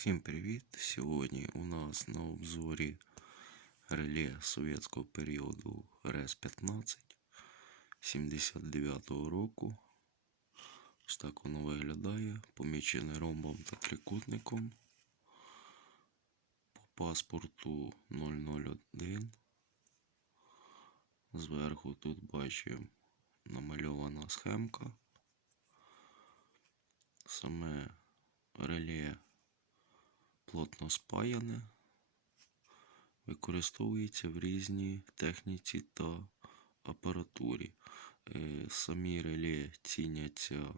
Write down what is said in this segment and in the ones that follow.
Всім привіт! Сьогодні у нас на обзорі реле совєтського періоду РС-15 79-го року. Ось так воно виглядає, помічене ромбом та трикутником. По паспорту 001. Зверху тут бачимо намальована схемка. Саме реле плотно спаяне, використовується в різній техніці та апаратурі. Е, Самі реле ціняться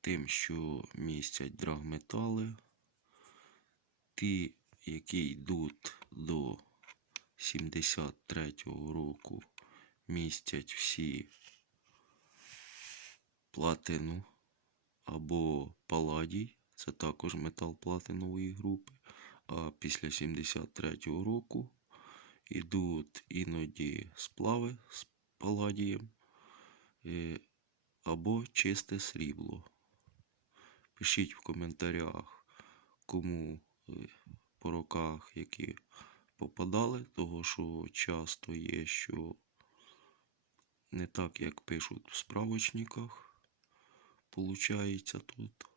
тим, що містять драгметали, ті, які йдуть до 73-го року, містять всі платину або паладій, це також метал платинової групи. А після 73-го року йдуть іноді сплави з паладієм е, або чисте срібло. Пишіть в коментарях, кому е, по роках які попадали, того що часто є, що не так, як пишуть в справочниках. Получається тут.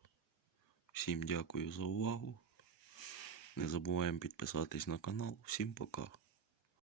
Всім дякую за увагу. Не забуваємо підписатись на канал. Всім пока.